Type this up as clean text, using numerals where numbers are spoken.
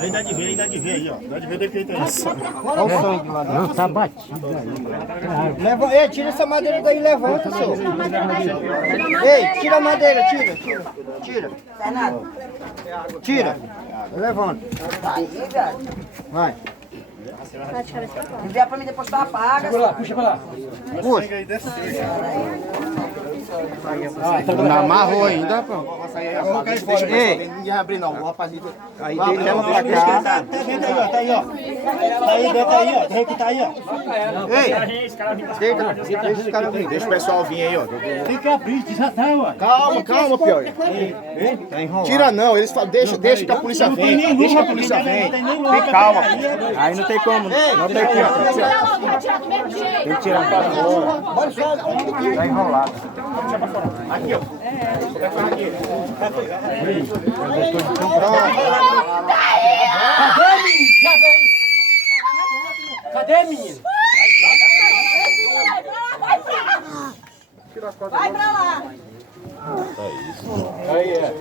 Aí dá de ver aí, ó. Dá de ver defeito aí. Olha o sangue lá dentro. Não, tá batido aí. Leva, ei, tira essa madeira daí, levanta, senhor. Ei, tira a madeira, tira. Tira. Levanta. Aí, velho. Vai. Envia pra mim, depois tu apaga. Puxa pra lá. Puxa. Não amarrou ainda, pô. Ei. Ninguém vai abrir não. O rapazinho. Aí deita ela pra cá. Tá dentro aí, ó. Tá aí, ó. Tá aí dentro aí, ó. Tem que tá aí, ó. Ei. Deita, deixa esse cara vir. Deixa o pessoal vir aí, ó. Tem que abrir, já tá, ué. Calma, pior. Tá enrolado. Tira não, eles falam, deixa que a polícia vem. Deixa que a polícia vem. Tem calma. Aí não tem como, não tem como. Tem que tirar pra fora. Tá enrolado. Aqui, ó. Cadê, menino? Já veio. Cadê, menino? Vai pra lá. Aí é.